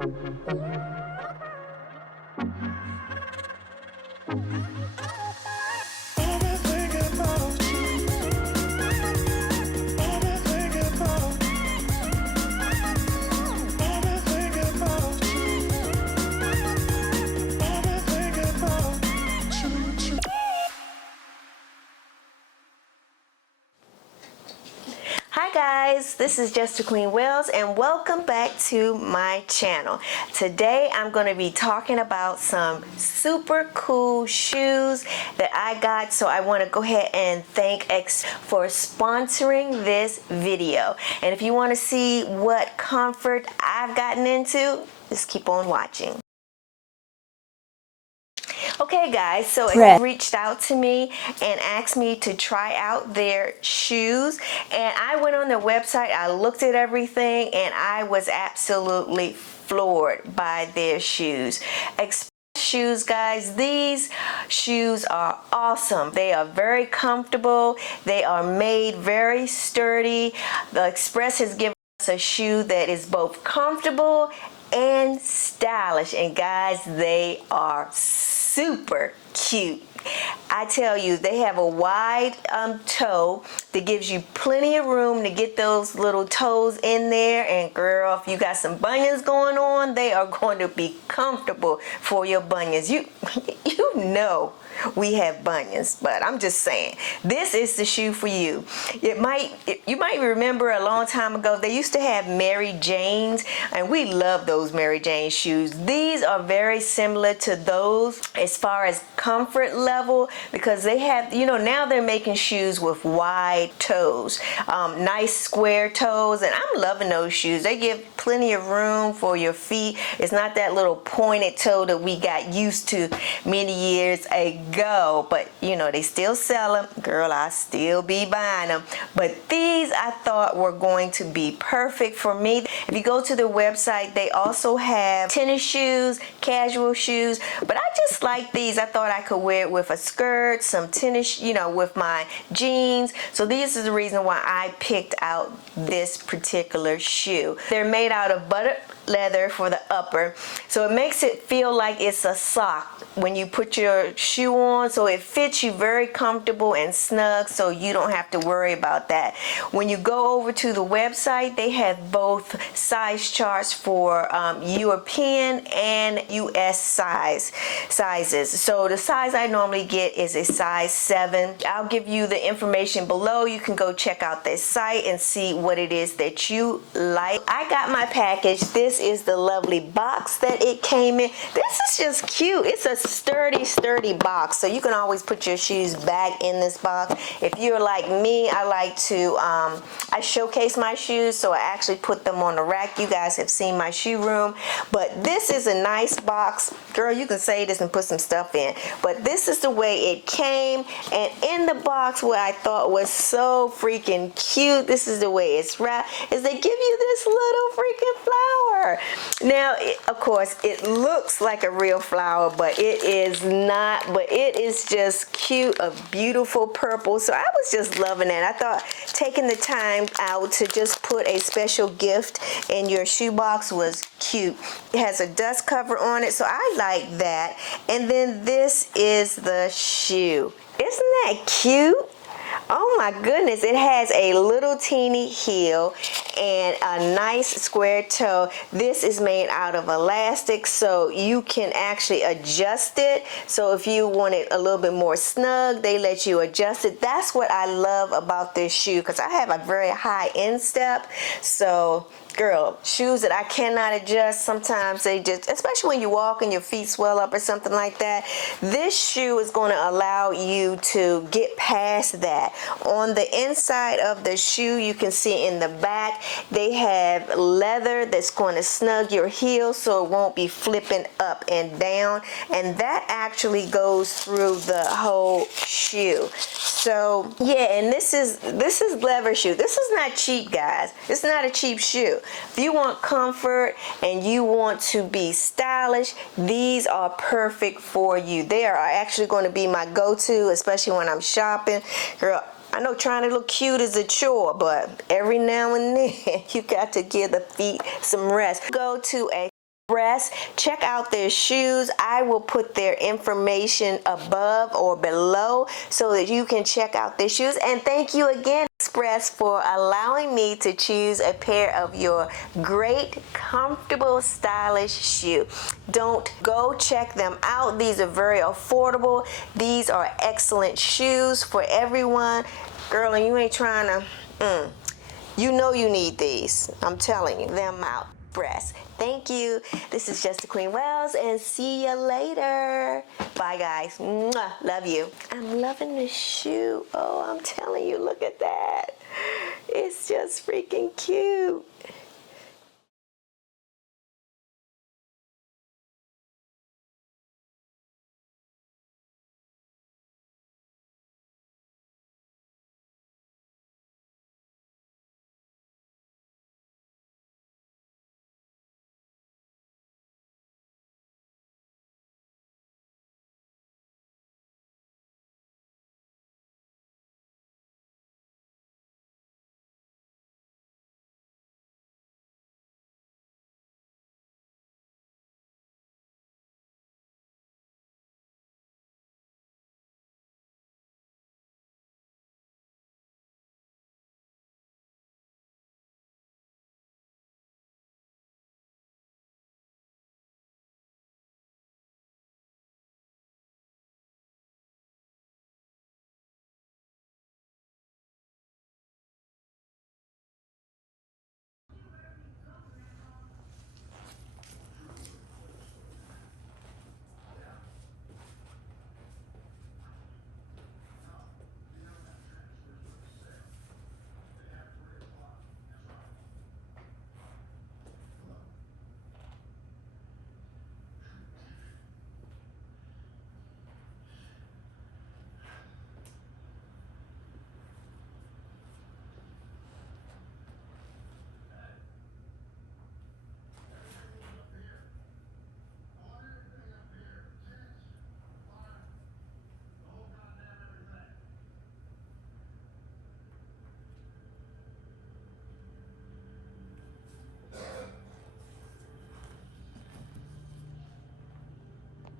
Hi guys, this is Just Queen Wells and welcome back to my channel. Today I'm going to be talking about some super cool shoes that I got, so I want to go ahead and thank X for sponsoring this video. And if you want to see what comfort I've gotten into, just keep on watching. Okay guys, so it reached out to me and asked me to try out their shoes, and I went on their website, I looked at everything, and I was absolutely floored by their shoes. Express shoes, guys, these shoes are awesome. They are very comfortable, they are made very sturdy. The Express has given us a shoe that is both comfortable and stylish, and guys, they are super cute. I tell you, they have a wide toe that gives you plenty of room to get those little toes in there, and girl, if you got some bunions going on, they are going to be comfortable for your bunions. You know we have bunions, but I'm just saying, this is the shoe for you. You might remember a long time ago they used to have Mary Janes, and we love those Mary Jane shoes. These are very similar to those as far as comfort level, because they have, you know, now they're making shoes with wide toes, nice square toes, and I'm loving those shoes. They give plenty of room for your feet. It's not that little pointed toe that we got used to many years ago, but you know, they still sell them. Girl, I still be buying them, but these I thought were going to be perfect for me. If you go to their website, they also have tennis shoes, casual shoes, but I just like these. I thought I could wear it with a skirt, some tennis, you know, with my jeans. So this is the reason why I picked out this particular shoe. They're made out of butter leather for the upper, so it makes it feel like it's a sock when you put your shoe on, so it fits you very comfortable and snug, so you don't have to worry about that. When you go over to the website, they have both size charts for European and US sizes. So the size I normally get is a size 7. I'll give you the information below. You can go check out their site and see what it is that you like. I got my package. This is the lovely box that it came in. This is just cute. It's a sturdy box, so you can always put your shoes back in this box. If you're like me, I like to I showcase my shoes, so I actually put them on the rack. You guys have seen my shoe room, but this is a nice box. Girl, you can say this and put some stuff in, but this is the way it came. And in the box, what I thought was so freaking cute, this is the way it's wrapped, is they give you this little freaking flower. Now, of course, it looks like a real flower, but it is not, but it is just cute, a beautiful purple. So I was just loving it. I thought taking the time out to just put a special gift in your shoebox was cute. It has a dust cover on it, so I like that. And then this is the shoe. Isn't that cute? Oh my goodness, it has a little teeny heel and a nice square toe. This is made out of elastic, so you can actually adjust it. So if you want it a little bit more snug, they let you adjust it. That's what I love about this shoe, because I have a very high instep. So girl, shoes that I cannot adjust, sometimes they just, especially when you walk and your feet swell up or something like that, this shoe is going to allow you to get past that. On the inside of the shoe, you can see in the back, they have leather that's going to snug your heel so it won't be flipping up and down, and that actually goes through the whole shoe. So yeah, and this is leather shoe. This is not cheap, guys. It's not a cheap shoe. If you want comfort and you want to be stylish, these are perfect for you. They are actually going to be my go-to, especially when I'm shopping. Girl, I know trying to look cute is a chore, but every now and then you got to give the feet some rest. Go to a EMPRESS. Check out their shoes. I will put their information above or below so that you can check out their shoes. And thank you again, EMPRESS, for allowing me to choose a pair of your great, comfortable, stylish shoe. Don't go check them out. These are very affordable. These are excellent shoes for everyone. Girl, and you ain't trying to, you know you need these. I'm telling you, them out. EMPRESS. Thank you. This is Just the Queen Wells, and see you later. Bye, guys. Mwah. Love you. I'm loving this shoe. Oh, I'm telling you, look at that. It's just freaking cute.